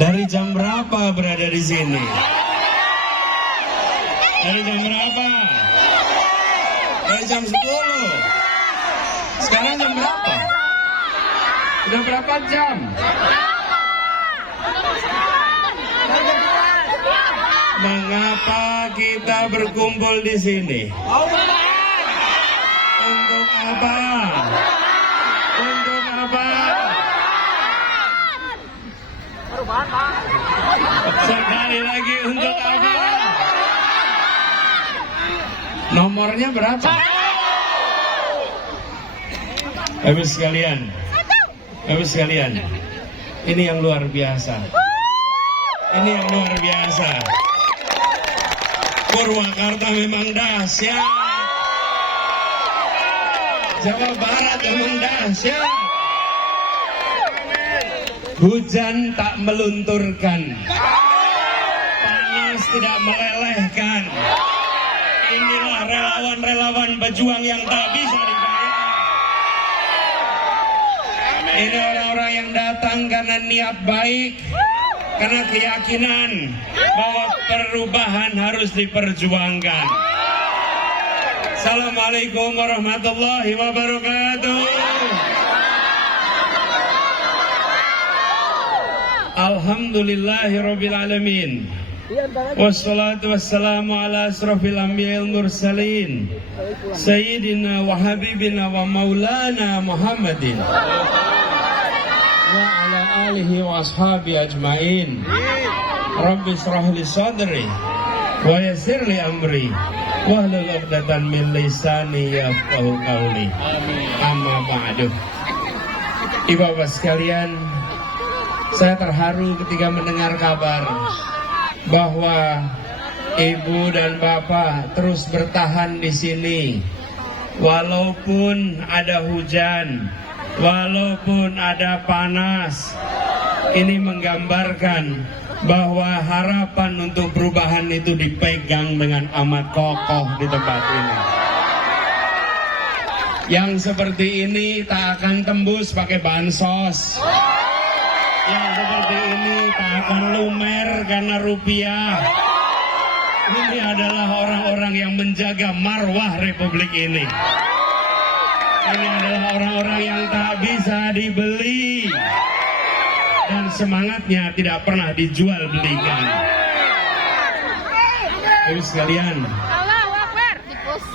Dari jam berapa berada di sini? Dari jam berapa? Dari jam 10. Sekarang jam berapa? Udah berapa jam? Mengapa kita berkumpul di sini? Untuk apa? Untuk apa? Sekali lagi, untuk apa? Nomornya berapa? Habis sekalian. Habis sekalian. Ini yang luar biasa. Ini yang luar biasa. Purwakarta memang dahsyat. Jawa Barat memang dahsyat. Hujan tak melunturkan, panas tidak melelehkan. Inilah relawan-relawan pejuang yang tak bisa dibayar. Ini orang-orang yang datang karena niat baik, karena keyakinan bahwa perubahan harus diperjuangkan. Assalamualaikum warahmatullahi wabarakatuh. Alhamdulillahirabbil alamin. Wassalatu wassalamu ala asrafil anbiya'il mursalin sayyidina wa habibina wa maulana Muhammadin wa ala alihi wa ashabi ajmain. Rabbi shrah li sadri wa yassir li amri wahlul 'uqdatam min lisani yafqahu qawli. Amma ba'du. Ibu-bapak sekalian, saya terharu ketika mendengar kabar bahwa ibu dan bapak terus bertahan di sini. Walaupun ada hujan, walaupun ada panas, ini menggambarkan bahwa harapan untuk perubahan itu dipegang dengan amat kokoh di tempat ini. Yang seperti ini tak akan tembus pakai bansos. Yang seperti ini tak akan lumer karena rupiah. Ini adalah orang-orang yang menjaga marwah Republik ini. Ini adalah orang-orang yang tak bisa dibeli dan semangatnya tidak pernah dijual belikan. Ibu sekalian,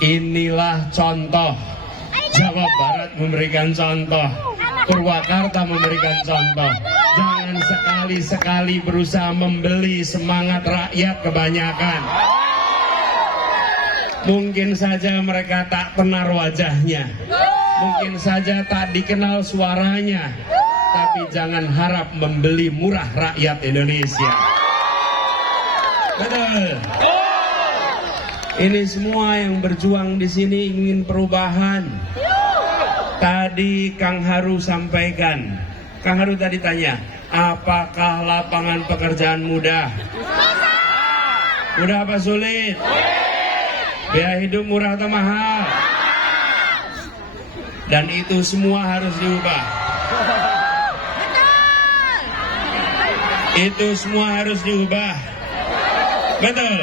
inilah contoh. Jawa Barat memberikan contoh, Purwakarta memberikan contoh. Jangan sekali-sekali berusaha membeli semangat rakyat kebanyakan. Mungkin saja mereka tak tenar wajahnya, mungkin saja tak dikenal suaranya, tapi jangan harap membeli murah rakyat Indonesia. Betul. Ini semua yang berjuang di sini ingin perubahan. Tadi Kang Haru sampaikan. Kang Haru tadi tanya, apakah lapangan pekerjaan mudah? Mudah apa sulit? Biaya hidup murah atau mahal? Dan itu semua harus diubah. Itu semua harus diubah. Betul.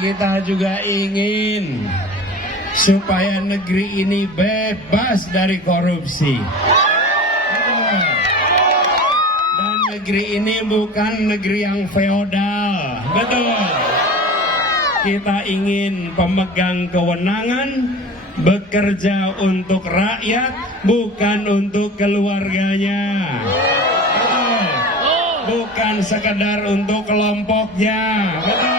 Kita juga ingin supaya negeri ini bebas dari korupsi. Dan negeri ini bukan negeri yang feodal. Betul. Kita ingin pemegang kewenangan bekerja untuk rakyat, bukan untuk keluarganya. Betul. Bukan sekedar untuk kelompoknya. Betul.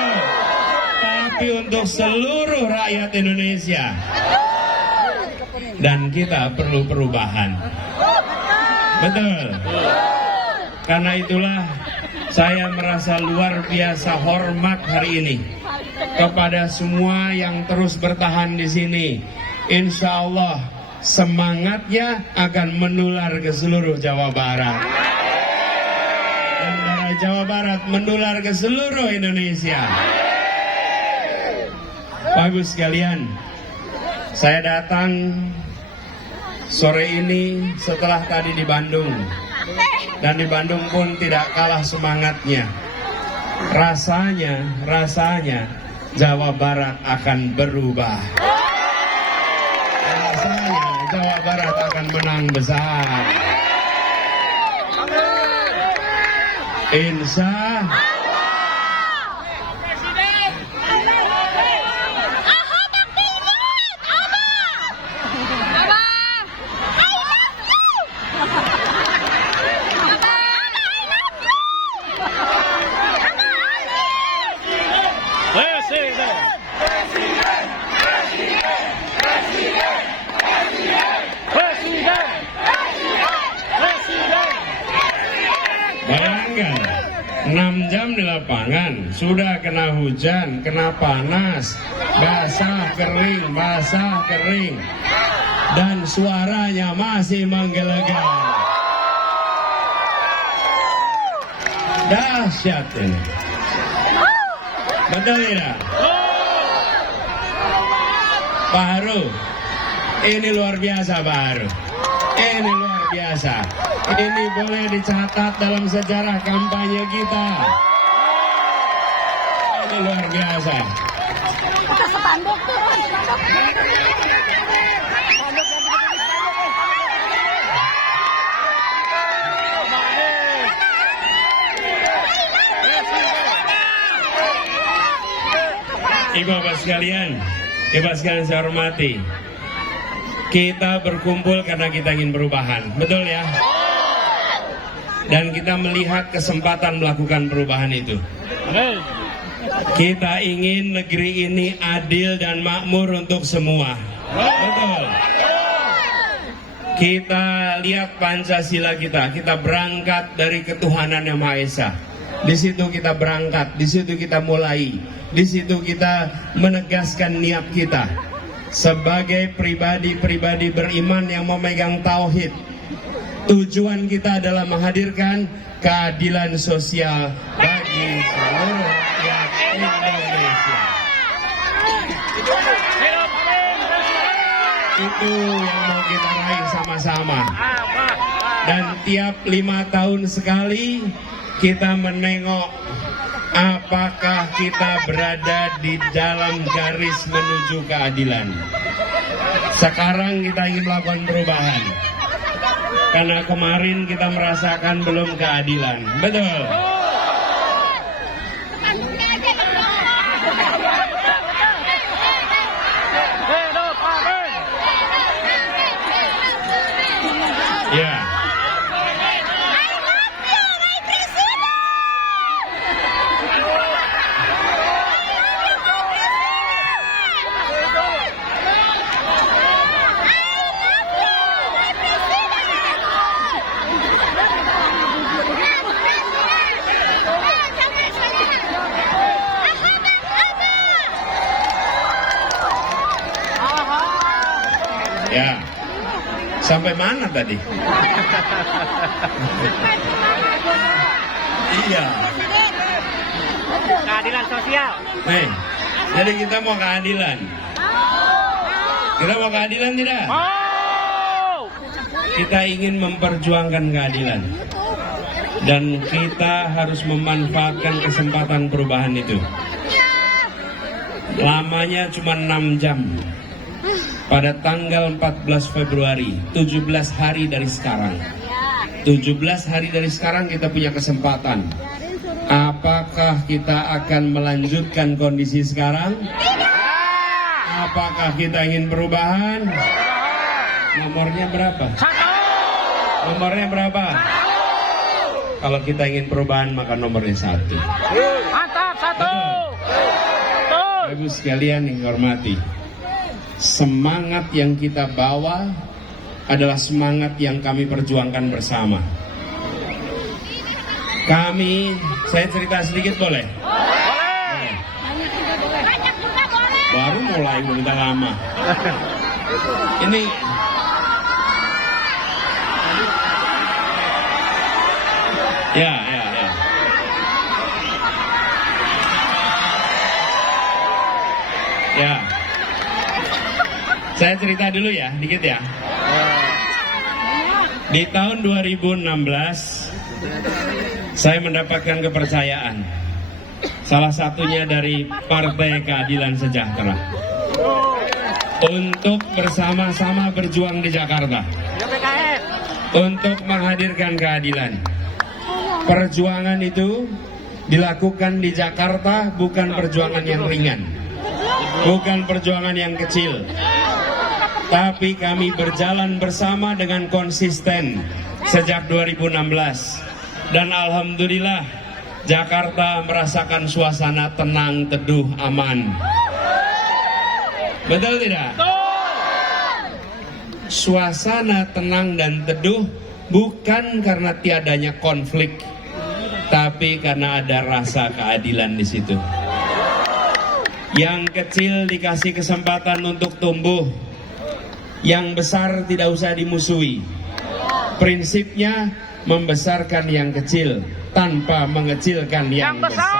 Tapi untuk seluruh rakyat Indonesia. Dan kita perlu perubahan. Betul. Karena itulah saya merasa luar biasa hormat hari ini kepada semua yang terus bertahan di sini. Insya Allah semangatnya akan menular ke seluruh Jawa Barat. Dan dari Jawa Barat menular ke seluruh Indonesia. Bagus sekalian, saya datang sore ini setelah tadi di Bandung. Dan di Bandung pun tidak kalah semangatnya. Rasanya Jawa Barat akan berubah. Rasanya Jawa Barat akan menang besar. Insya bayangkan 6 jam di lapangan, sudah kena hujan, kena panas, basah kering, dan suaranya masih menggelegar. Dahsyat ini. Betul tidak? Pak Haru, ini luar biasa Pak Haru. Ini luar biasa. Ini boleh dicatat dalam sejarah kampanye kita. Ini luar biasa. Ibu-bapak sekalian saya hormati. Kita berkumpul karena kita ingin perubahan, betul ya? Dan kita melihat kesempatan melakukan perubahan itu. Kita ingin negeri ini adil dan makmur untuk semua, betul? Kita lihat Pancasila kita berangkat dari ketuhanan yang Maha Esa. Di situ kita berangkat, di situ kita mulai, di situ kita menegaskan niat kita sebagai pribadi-pribadi beriman yang memegang tauhid. Tujuan kita adalah menghadirkan keadilan sosial bagi seluruh rakyat Indonesia. Itu yang mau kita raih sama-sama. Dan tiap 5 tahun sekali kita menengok apakah kita berada di dalam garis menuju keadilan. Sekarang kita ingin melakukan perubahan. Karena kemarin kita merasakan belum keadilan. Betul. Ya. Ya, sampai mana tadi? Iya. Keadilan sosial. Nih, jadi kita mau keadilan. Kita mau keadilan tidak? Kita ingin memperjuangkan keadilan. Dan kita harus memanfaatkan kesempatan perubahan itu. Lamanya cuma 6 jam. Pada tanggal 14 Februari, 17 hari dari sekarang. 17 hari dari sekarang kita punya kesempatan. Apakah kita akan melanjutkan kondisi sekarang? Apakah kita ingin perubahan? Nomornya berapa? Nomornya berapa? Kalau kita ingin perubahan maka nomornya 1. Mantap, 1. Ibu sekalian yang hormati, semangat yang kita bawa adalah semangat yang kami perjuangkan bersama. saya cerita sedikit boleh? Boleh. Baru mulai udah lama. Ini ya. Ya. Saya cerita dulu ya, dikit ya. Di tahun 2016 saya mendapatkan kepercayaan. Salah satunya dari Partai Keadilan Sejahtera untuk bersama-sama berjuang di Jakarta untuk menghadirkan keadilan. Perjuangan itu dilakukan di Jakarta bukan perjuangan yang ringan, bukan perjuangan yang kecil, tapi kami berjalan bersama dengan konsisten sejak 2016 dan alhamdulillah Jakarta merasakan suasana tenang, teduh, aman. Betul tidak? Suasana tenang dan teduh bukan karena tiadanya konflik, tapi karena ada rasa keadilan di situ. Yang kecil dikasih kesempatan untuk tumbuh, yang besar tidak usah dimusuhi. Prinsipnya membesarkan yang kecil tanpa mengecilkan yang besar.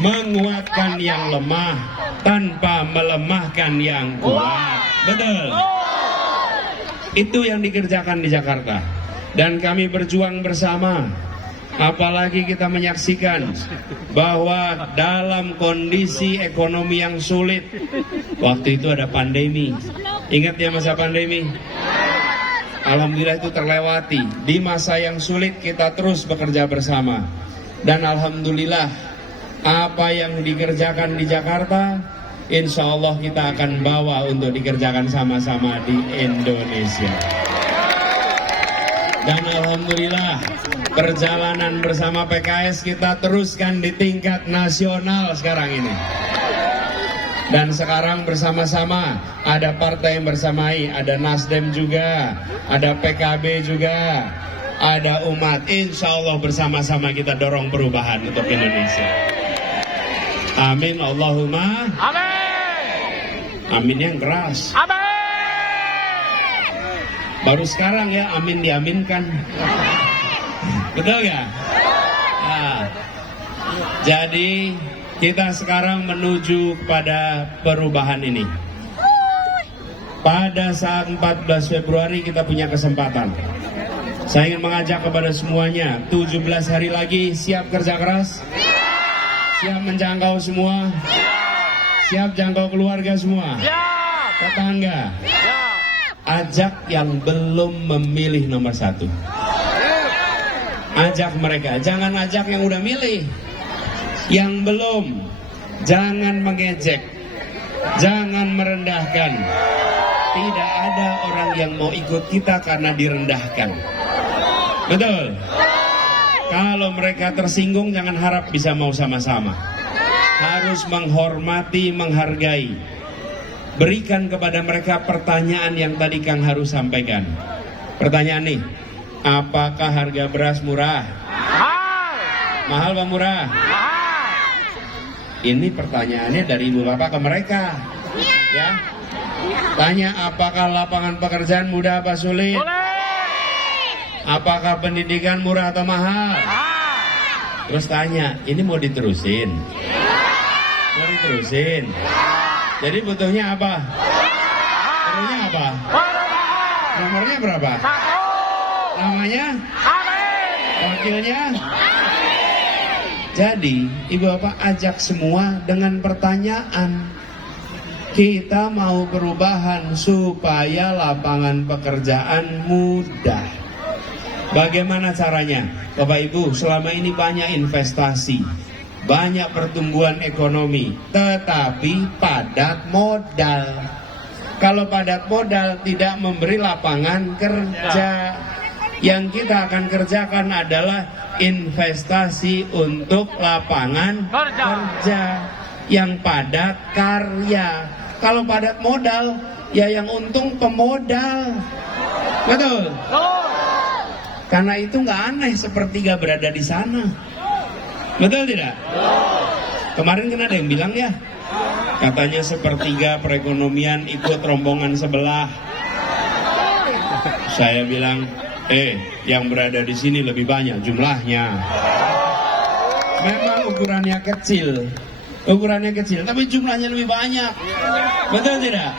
Menguatkan yang lemah tanpa melemahkan yang kuat. Betul. Itu yang dikerjakan di Jakarta. Dan kami berjuang bersama. Apalagi kita menyaksikan bahwa dalam kondisi ekonomi yang sulit, waktu itu ada pandemi. Ingat ya masa pandemi? Alhamdulillah itu terlewati. Di masa yang sulit kita terus bekerja bersama. Dan alhamdulillah apa yang dikerjakan di Jakarta, insya Allah kita akan bawa untuk dikerjakan sama-sama di Indonesia. Dan alhamdulillah perjalanan bersama PKS kita teruskan di tingkat nasional sekarang ini. Dan sekarang bersama-sama ada partai yang bersamai, ada Nasdem juga, ada PKB juga, ada umat. Insya Allah bersama-sama kita dorong perubahan untuk Indonesia. Amin Allahumma. Amin. Amin yang keras. Amin. Baru sekarang ya amin diaminkan. Betul gak? Nah, jadi kita sekarang menuju kepada perubahan ini. Pada saat 14 Februari kita punya kesempatan. Saya ingin mengajak kepada semuanya, 17 hari lagi siap kerja keras? Siap menjangkau semua? Siap jangkau keluarga semua? Tetangga? Ajak yang belum memilih nomor 1. Ajak mereka, jangan ajak yang udah milih. Yang belum, jangan mengejek, jangan merendahkan. Tidak ada orang yang mau ikut kita karena direndahkan. Betul? Kalau mereka tersinggung jangan harap bisa mau sama-sama. Harus menghormati, menghargai. Berikan kepada mereka pertanyaan yang tadi Kang Haru sampaikan. Pertanyaan nih, apakah harga beras murah? Mahal apa murah? Ini pertanyaannya dari ibu bapak ke mereka. Ya. Tanya apakah lapangan pekerjaan mudah apa sulit? Apakah pendidikan murah atau mahal? Terus tanya, ini mau diterusin? Mau diterusin? Jadi butuhnya apa? Perlunya apa? Nomornya berapa? Namanya? Wakilnya? Jadi, ibu bapak ajak semua dengan pertanyaan. Kita mau perubahan supaya lapangan pekerjaan mudah. Bagaimana caranya? Bapak Ibu, selama ini banyak investasi, banyak pertumbuhan ekonomi, tetapi padat modal. Kalau padat modal tidak memberi lapangan kerja. Yang kita akan kerjakan adalah investasi untuk lapangan kerja yang padat karya. Kalau padat modal, ya yang untung pemodal. Betul? Karena itu nggak aneh sepertiga berada di sana. Betul tidak? Kemarin kan ada yang bilang ya, katanya sepertiga perekonomian ikut rombongan sebelah. Saya bilang, yang berada di sini lebih banyak jumlahnya. Memang ukurannya kecil, tapi jumlahnya lebih banyak. Betul tidak?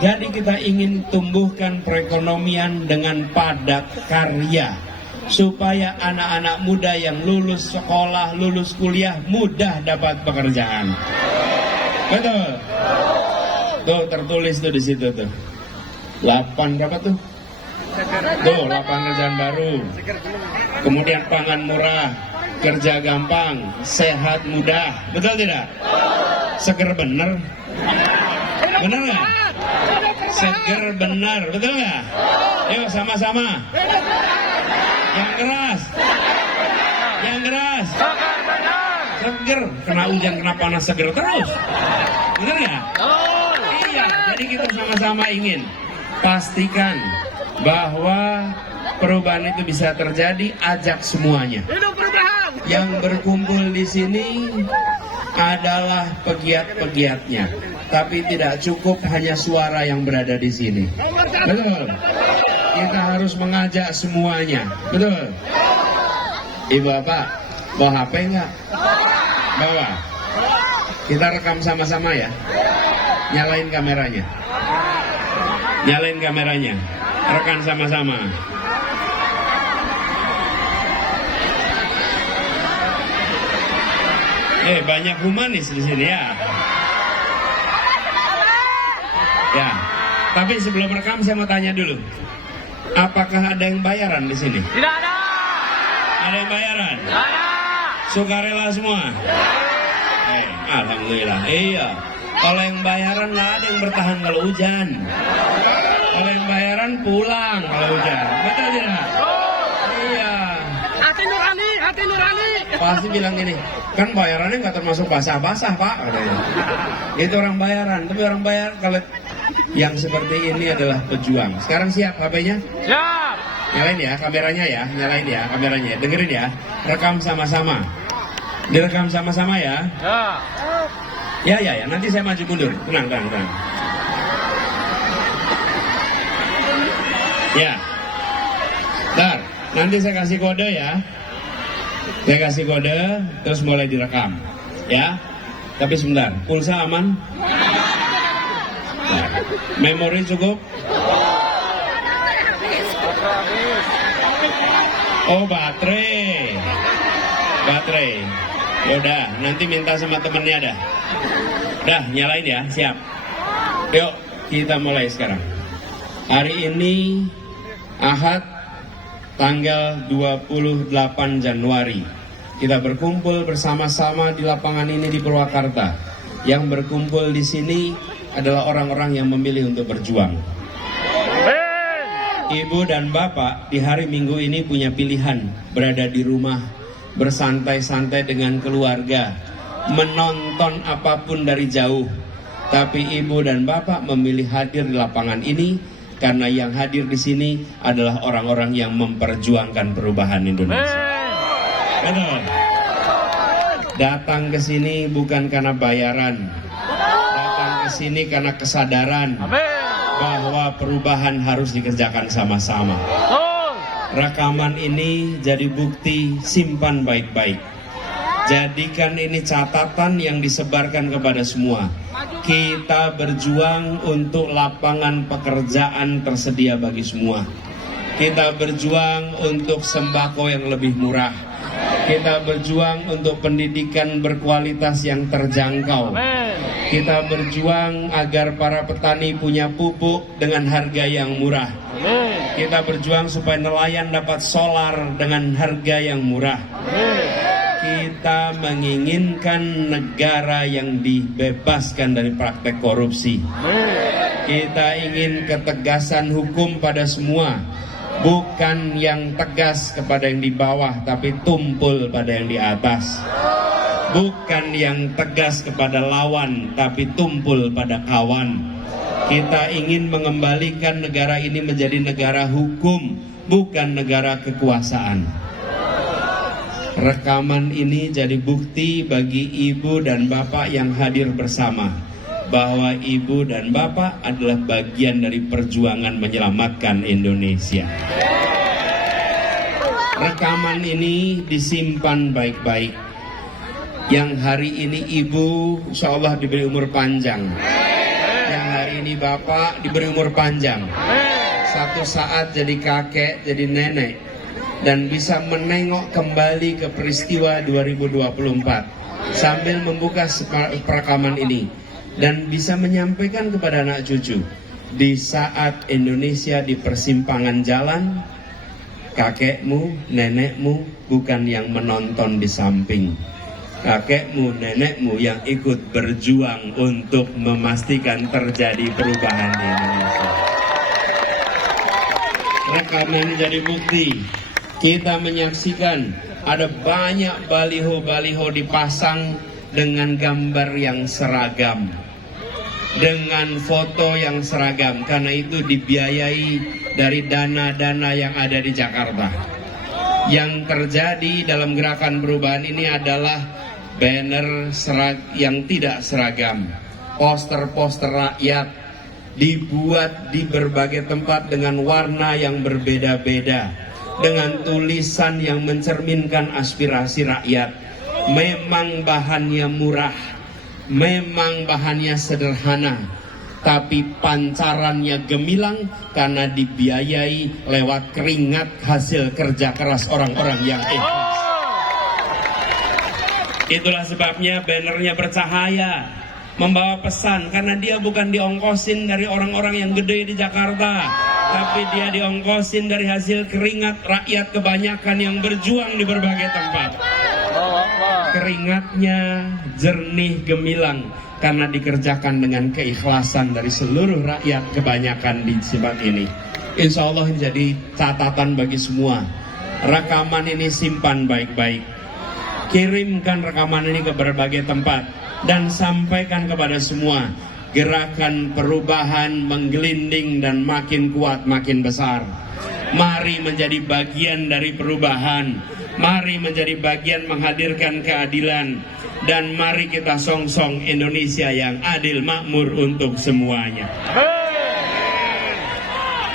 Jadi kita ingin tumbuhkan perekonomian dengan padat karya, supaya anak-anak muda yang lulus sekolah, lulus kuliah mudah dapat pekerjaan. Betul? Tuh tertulis tuh di situ tuh. 8 berapa tuh? Tuh 8 kerjaan baru. Kemudian pangan murah, kerja gampang, sehat mudah. Betul tidak? Seger bener. Bener nggak? Seger bener, betul nggak? Yuk sama-sama. Yang keras. Seger, kena hujan, kena panas, seger terus. Bener nggak? Iya, jadi kita sama-sama ingin pastikan bahwa perubahan itu bisa terjadi, ajak semuanya. Yang berkumpul di sini adalah pegiat-pegiatnya, tapi tidak cukup hanya suara yang berada di sini. Betul. Kita harus mengajak semuanya. Betul. Ibu Bapak, bawa HP enggak? Bawa. Kita rekam sama-sama ya. Nyalain kameranya. Rekam sama-sama. Banyak humanis di sini ya. Ya. Tapi sebelum rekam saya mau tanya dulu. Apakah ada yang bayaran di sini? Tidak ada. Ada yang bayaran? Tidak ada. Sukarela semua? Alhamdulillah. Iya. Kalau yang bayaran nggak ada yang bertahan kalau hujan. Kalau yang bayaran pulang kalau hujan. Betul tidak? Iya. Hati nurani. Pasti bilang gini, kan bayarannya nggak termasuk basah-basah pak. Katanya. Itu orang bayaran. Tapi orang bayar kalau yang seperti ini adalah pejuang. Sekarang siap HP-nya? Siap. Nyalain ya kameranya ya, nyalain ya kameranya. Dengerin ya, rekam sama-sama. Direkam sama-sama ya. Ya. Nanti saya maju mundur. Tenang. Ya. Ntar, nanti saya kasih kode ya. Saya kasih kode, terus mulai direkam. Ya. Tapi sebentar, pulsa aman? Ya. Memori cukup? Oh, baterai. Yaudah, nanti minta sama temennya dah. Dah, nyalain ya, siap. Yuk, kita mulai sekarang. Hari ini Ahad, tanggal 28 Januari. Kita berkumpul bersama-sama di lapangan ini di Purwakarta. Yang berkumpul di sini adalah orang-orang yang memilih untuk berjuang. Ibu dan Bapak di hari Minggu ini punya pilihan, berada di rumah, bersantai-santai dengan keluarga, menonton apapun dari jauh. Tapi Ibu dan Bapak memilih hadir di lapangan ini karena yang hadir di sini adalah orang-orang yang memperjuangkan perubahan Indonesia. Betul. Datang ke sini bukan karena bayaran. Datang ke sini karena kesadaran bahwa perubahan harus dikerjakan sama-sama. Rekaman ini jadi bukti, simpan baik-baik. Jadikan ini catatan yang disebarkan kepada semua. Kita berjuang untuk lapangan pekerjaan tersedia bagi semua. Kita berjuang untuk sembako yang lebih murah. Kita berjuang untuk pendidikan berkualitas yang terjangkau. Kita berjuang agar para petani punya pupuk dengan harga yang murah. Kita berjuang supaya nelayan dapat solar dengan harga yang murah. Kita menginginkan negara yang dibebaskan dari praktek korupsi. Kita ingin ketegasan hukum pada semua, bukan yang tegas kepada yang di bawah, tapi tumpul pada yang di atas. Bukan yang tegas kepada lawan, tapi tumpul pada kawan. Kita ingin mengembalikan negara ini menjadi negara hukum, bukan negara kekuasaan. Rekaman ini jadi bukti bagi ibu dan bapak yang hadir bersama bahwa ibu dan bapak adalah bagian dari perjuangan menyelamatkan Indonesia. Rekaman ini disimpan baik-baik. Yang hari ini ibu insya Allah diberi umur panjang. Yang hari ini bapak diberi umur panjang. Satu saat jadi kakek, jadi nenek, dan bisa menengok kembali ke peristiwa 2024 sambil membuka perekaman ini dan bisa menyampaikan kepada anak cucu di saat Indonesia di persimpangan jalan, kakekmu, nenekmu bukan yang menonton di samping. Kakekmu, nenekmu yang ikut berjuang untuk memastikan terjadi perubahan di Indonesia. Rekaman jadi bukti. Kita menyaksikan ada banyak baliho-baliho dipasang dengan gambar yang seragam, dengan foto yang seragam, karena itu dibiayai dari dana-dana yang ada di Jakarta. Yang terjadi dalam gerakan perubahan ini adalah banner yang tidak seragam, poster-poster rakyat dibuat di berbagai tempat dengan warna yang berbeda-beda, dengan tulisan yang mencerminkan aspirasi rakyat. Memang bahannya murah, memang bahannya sederhana, tapi pancarannya gemilang karena dibiayai lewat keringat hasil kerja keras orang-orang yang ikhlas. Itulah sebabnya bannernya bercahaya, membawa pesan, karena dia bukan diongkosin dari orang-orang yang gede di Jakarta, tapi dia diongkosin dari hasil keringat rakyat kebanyakan yang berjuang di berbagai tempat. Keringatnya jernih gemilang karena dikerjakan dengan keikhlasan dari seluruh rakyat kebanyakan di tempat ini. Insya Allah ini jadi catatan bagi semua. Rekaman ini simpan baik-baik. Kirimkan rekaman ini ke berbagai tempat dan sampaikan kepada semua. Gerakan perubahan menggelinding dan makin kuat, makin besar. Mari menjadi bagian dari perubahan. Mari menjadi bagian menghadirkan keadilan. Dan mari kita songsong Indonesia yang adil makmur untuk semuanya.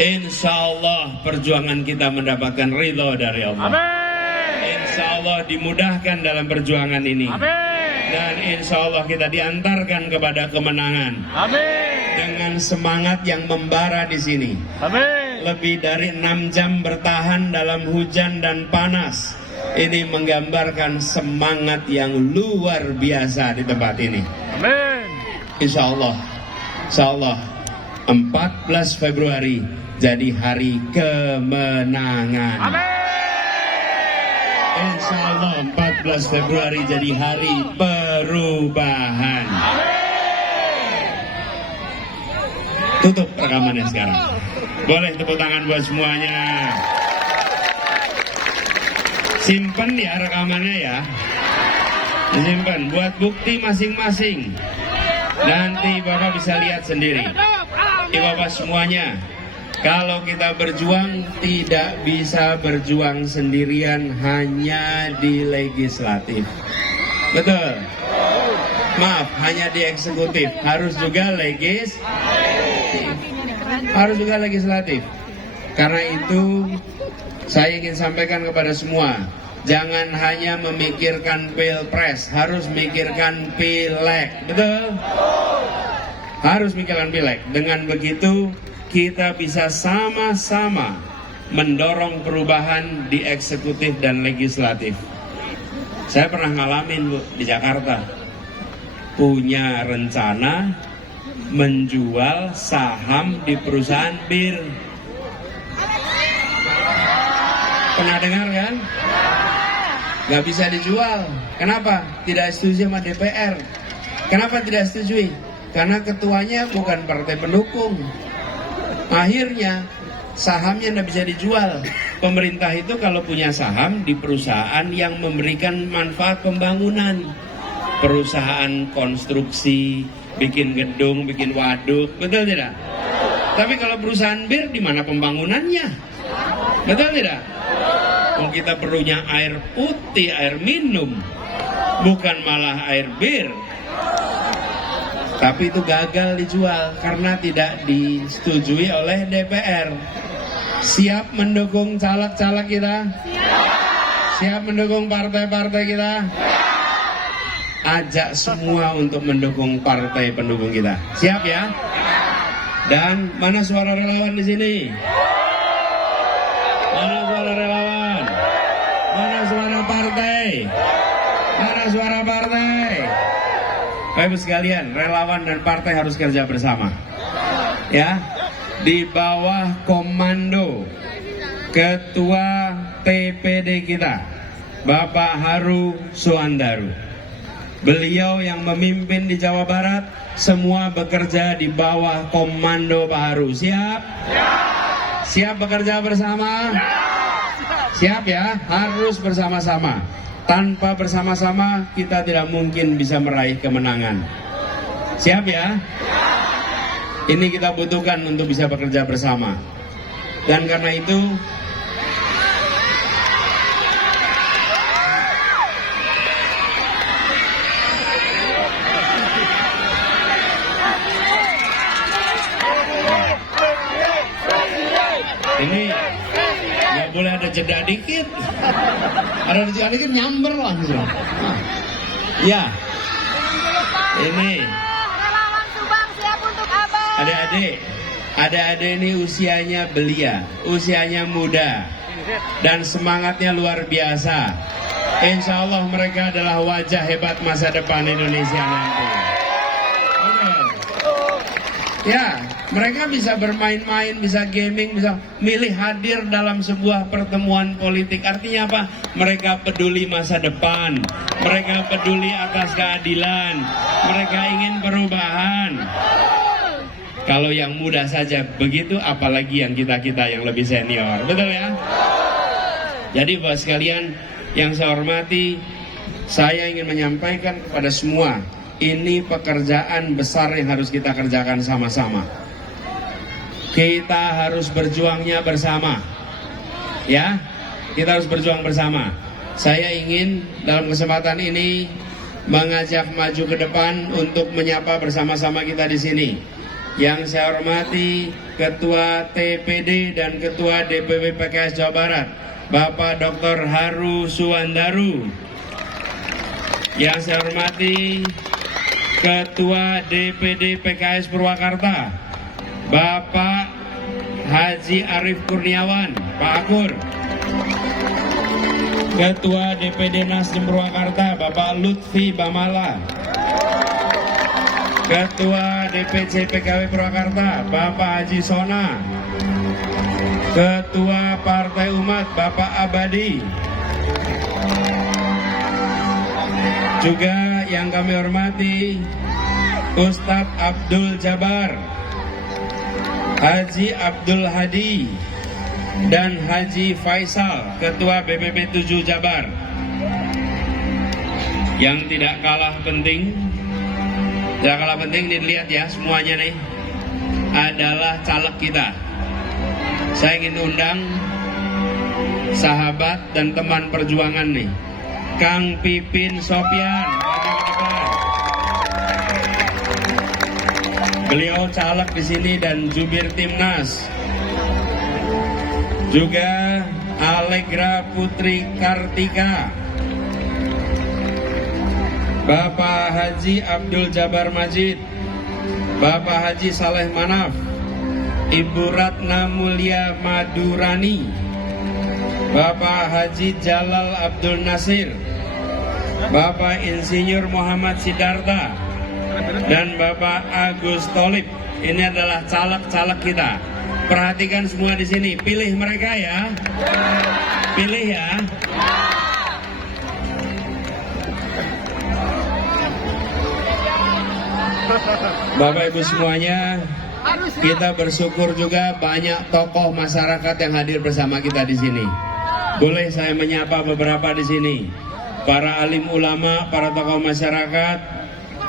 Insya Allah perjuangan kita mendapatkan ridho dari Allah. Insya Allah dimudahkan dalam perjuangan ini. Dan insya Allah kita diantarkan kepada kemenangan. Dengan semangat yang membara di sini. Lebih dari 6 jam bertahan dalam hujan dan panas. Ini menggambarkan semangat yang luar biasa di tempat ini. Insya Allah 14 Februari jadi hari kemenangan. Insya Allah 14 Februari jadi hari perubahan. Tutup rekamannya sekarang. Boleh tepuk tangan buat semuanya. Simpen ya rekamannya ya. Simpen buat bukti masing-masing. Nanti Bapak bisa lihat sendiri. Bapak semuanya, kalau kita berjuang tidak bisa berjuang sendirian hanya di legislatif. Betul. Maaf, hanya di eksekutif. Harus juga legislatif. Karena itu saya ingin sampaikan kepada semua, jangan hanya memikirkan pilpres, harus memikirkan pileg. Betul? Harus memikirkan pileg. Dengan begitu kita bisa sama-sama mendorong perubahan di eksekutif dan legislatif. Saya pernah ngalamin Bu di Jakarta, punya rencana menjual saham di perusahaan bir. Pernah dengar kan? Gak bisa dijual. Kenapa? Tidak setuju sama DPR. Kenapa tidak setuju? Karena ketuanya bukan partai pendukung. Akhirnya sahamnya tidak bisa dijual. Pemerintah itu kalau punya saham di perusahaan yang memberikan manfaat pembangunan, perusahaan konstruksi, bikin gedung, bikin waduk, betul tidak? Tapi kalau perusahaan bir, di mana pembangunannya? Betul tidak? Kalau kita perlunya air putih, air minum, bukan malah air bir. Tapi itu gagal dijual karena tidak disetujui oleh DPR. Siap mendukung caleg-caleg kita? Siap mendukung partai-partai kita? Ajak semua untuk mendukung partai pendukung kita. Siap ya? Dan mana suara relawan di sini? Mana suara relawan? Mana suara partai? Mana suara partai? Bapak Ibu sekalian, relawan dan partai harus kerja bersama. Ya, di bawah komando Ketua TPD kita, Bapak Haru Suwandaru. Beliau yang memimpin di Jawa Barat, semua bekerja di bawah komando Pak Haru. Siap? Siap bekerja bersama? Siap ya, harus bersama-sama. Tanpa bersama-sama kita tidak mungkin bisa meraih kemenangan. Siap ya? Ini kita butuhkan untuk bisa bekerja bersama. Dan karena itu ini nggak boleh ada jeda dikit. Ada jeda dikit nyamber langsung. Ya, ini Relawan Subang siap untuk Abang. adik-adik ini usianya belia, usianya muda, dan semangatnya luar biasa. Insya Allah mereka adalah wajah hebat masa depan Indonesia nanti. Ya, mereka bisa bermain-main, bisa gaming, bisa milih hadir dalam sebuah pertemuan politik. Artinya apa? Mereka peduli masa depan, mereka peduli atas keadilan, mereka ingin perubahan. Kalau yang muda saja begitu, apalagi yang kita-kita yang lebih senior. Betul ya? Jadi buat sekalian yang saya hormati, saya ingin menyampaikan kepada semua, ini pekerjaan besar yang harus kita kerjakan sama-sama. Kita harus berjuangnya bersama. Ya, kita harus berjuang bersama. Saya ingin dalam kesempatan ini mengajak maju ke depan untuk menyapa bersama-sama kita di sini. Yang saya hormati Ketua TPD dan Ketua DPW PKS Jawa Barat, Bapak Dr. Haru Suwandaru. Yang saya hormati Ketua DPD PKS Purwakarta, Bapak Haji Arif Kurniawan, Pak Akur. Ketua DPD Nasdem Purwakarta, Bapak Lutfi Bamala. Ketua DPC PKW Purwakarta, Bapak Haji Sona. Ketua Partai Umat, Bapak Abadi. Juga yang kami hormati Ustadz Abdul Jabar, Haji Abdul Hadi, dan Haji Faisal, Ketua BPP 7 Jabar. Yang tidak kalah penting dilihat ya semuanya nih, adalah caleg kita. Saya ingin undang sahabat dan teman perjuangan nih, Kang Pipin Sopyan. Beliau caleg di sini dan jubir timnas. Juga Allegra Putri Kartika, Bapak Haji Abdul Jabar Majid, Bapak Haji Saleh Manaf, Ibu Ratna Mulia Madurani, Bapak Haji Jalal Abdul Nasir, Bapak Insinyur Muhammad Sidarta, dan Bapak Agus Tolib. Ini adalah caleg-caleg kita. Perhatikan semua di sini, pilih mereka ya. Pilih ya. Bapak Ibu semuanya, kita bersyukur juga banyak tokoh masyarakat yang hadir bersama kita di sini. Boleh saya menyapa beberapa di sini. Para alim ulama, para tokoh masyarakat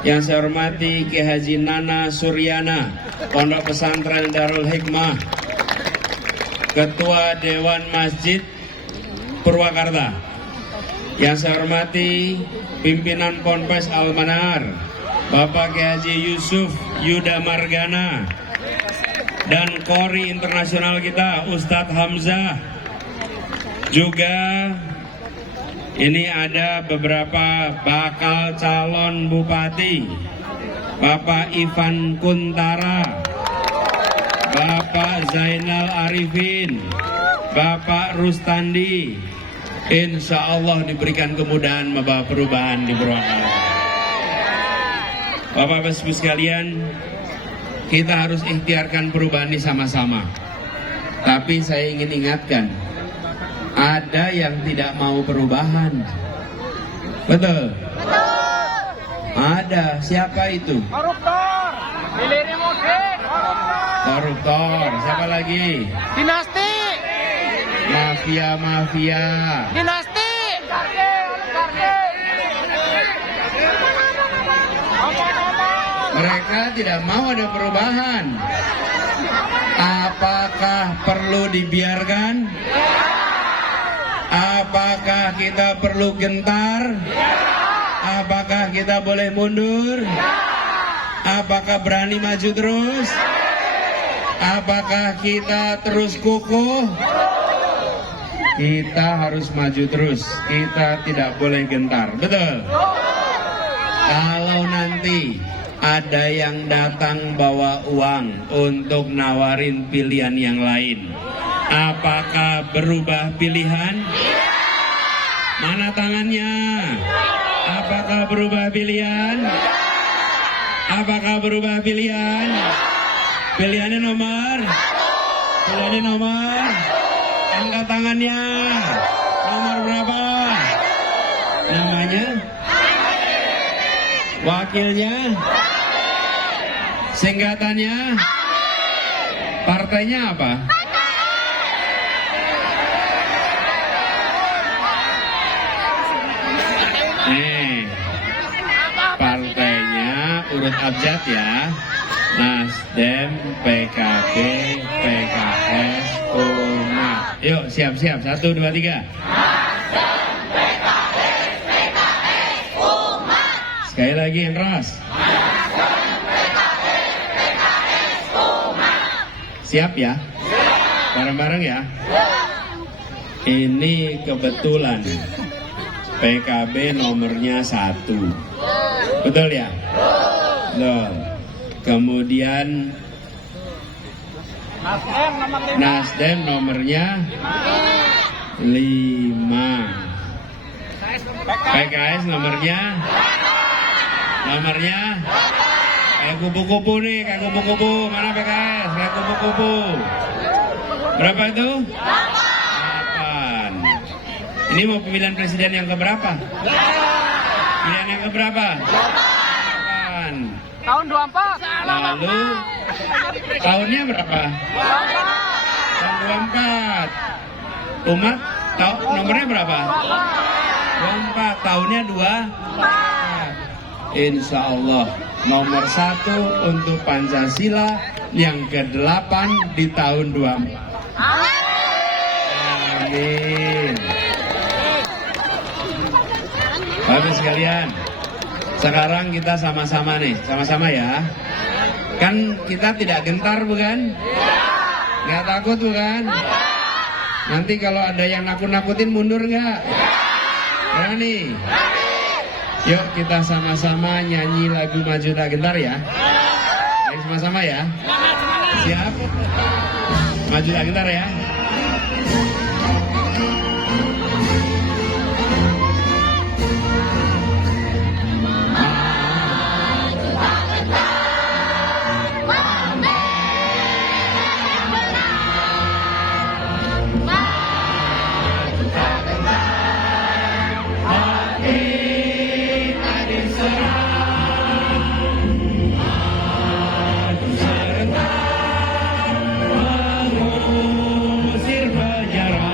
yang saya hormati, Ki Haji Nana Suryana, Pondok Pesantren Darul Hikmah. Ketua Dewan Masjid Purwakarta. Yang saya hormati pimpinan Ponpes Al-Manar, Bapak Kiai Haji Yusuf Yuda Margana, dan Kori internasional kita Ustadz Hamzah. Juga ini ada beberapa bakal calon bupati, Bapak Ivan Kuntara, Bapak Zainal Arifin, Bapak Rustandi. Insya Allah diberikan kemudahan membawa perubahan di Purwakarta. Bapak-bapak sekalian, kita harus ikhtiarkan perubahan ini sama-sama. Tapi saya ingin ingatkan, ada yang tidak mau perubahan. Betul? Betul. Ada. Siapa itu? Koruptor. Hilirin mudik. Koruptor. Siapa lagi? Dinasti. Mafia-mafia. Dinasti. Mereka tidak mau ada perubahan. Apakah perlu dibiarkan? Apakah kita perlu gentar? Apakah kita boleh mundur? Apakah berani maju terus? Apakah kita terus kukuh? Kita harus maju terus. Kita tidak boleh gentar. Betul? Kalau nanti ada yang datang bawa uang untuk nawarin pilihan yang lain, apakah berubah pilihan? Mana tangannya? Apakah berubah pilihan? Apakah berubah pilihan? Pilihannya nomor? Pilihannya nomor? Angkat tangannya. Nomor berapa? Namanya? Wakilnya? Singkatannya? Partainya apa? Nih, partainya urut abjad ya. Nasdem, PKB, PKS, Umat. Yuk siap-siap, 1, 2, 3. Sekali lagi yang keras. Siap ya? Bareng-bareng ya? Ini kebetulan PKB nomornya 1. Betul ya? Betul. Kemudian Nasdem nomornya 5. PKS nomornya kayak kupu-kupu nih, kayak kupu-kupu. Mana PKS? Kayak kupu-kupu. Berapa itu? 8. Ini mau pemilihan presiden yang keberapa? Pilihan yang keberapa? 8. Tahun 24. Lalu tahunnya berapa? Tahun 24. Umat nomornya berapa? 24. Tahunnya 2. Insya Allah nomor 1 untuk Pancasila, yang ke-8 di tahun 24. Amin. Bapak sekalian, sekarang kita sama-sama nih, sama-sama ya. Kan kita tidak gentar bukan? Nggak takut bukan? Nanti kalau ada yang nakut-nakutin mundur nggak? Berani? Yuk kita sama-sama nyanyi lagu Maju Tak Gentar ya. Ayo sama-sama ya. Siap? Maju Tak Gentar ya. Mengusir penjara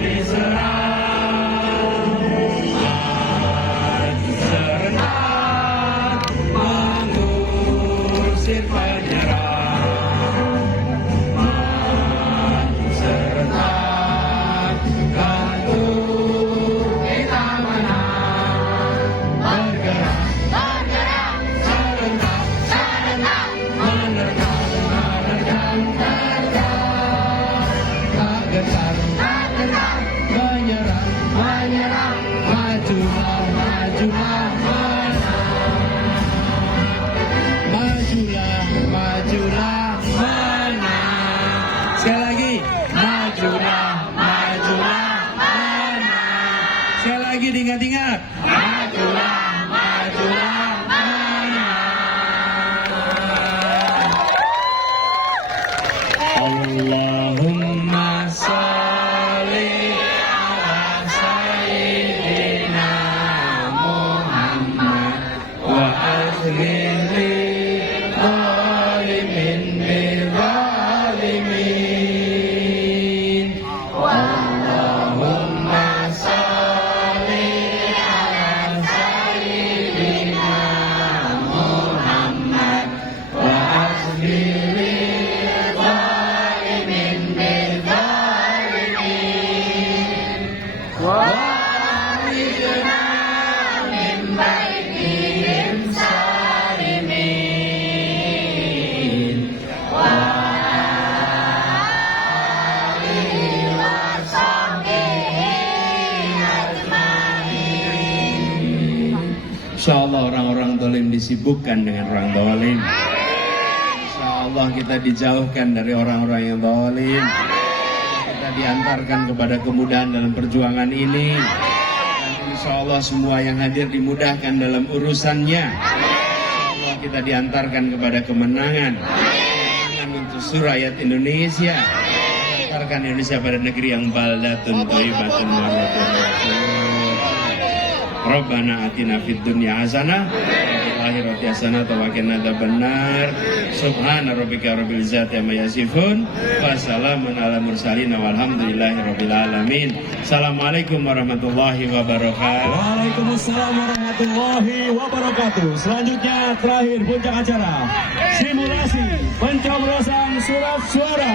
diserang, maju serentak mengusir penyerang, maju serentak tentu kita menang, bergerak serentak menerkam tak gentar menyerang majulah menang. Sekali lagi, majulah menang. Sekali lagi, diingat-ingat, majulah menang. Allahumma sholli ala sayyidina Muhammad wa aslili zalimin bizalimin. Allahumma sholli ala sayyidina Muhammad wa aslili InsyaAllah orang-orang dolim disibukkan dengan orang dolim. InsyaAllah kita dijauhkan dari orang-orang yang dolim. Kita diantarkan kepada kemudahan dalam perjuangan ini. Dan InsyaAllah semua yang hadir dimudahkan dalam urusannya. InsyaAllah kita diantarkan kepada kemenangan. Kemenangan untuk seluruh rakyat Indonesia. Antarkan Indonesia pada negeri yang baldatun thayyibatun warahmatullahi. Rabbana atina fid dunya hasanah wa fil akhirati hasanah wa qina adzabannar. Subhana rabbika rabbil izzati amma yasifun wa salamun alal mursalin walhamdulillahi rabbil alamin. Assalamualaikum warahmatullahi wabarakatuh. Waalaikumsalam warahmatullahi wabarakatuh. Selanjutnya terakhir puncak acara simulasi pencoblosan surat suara.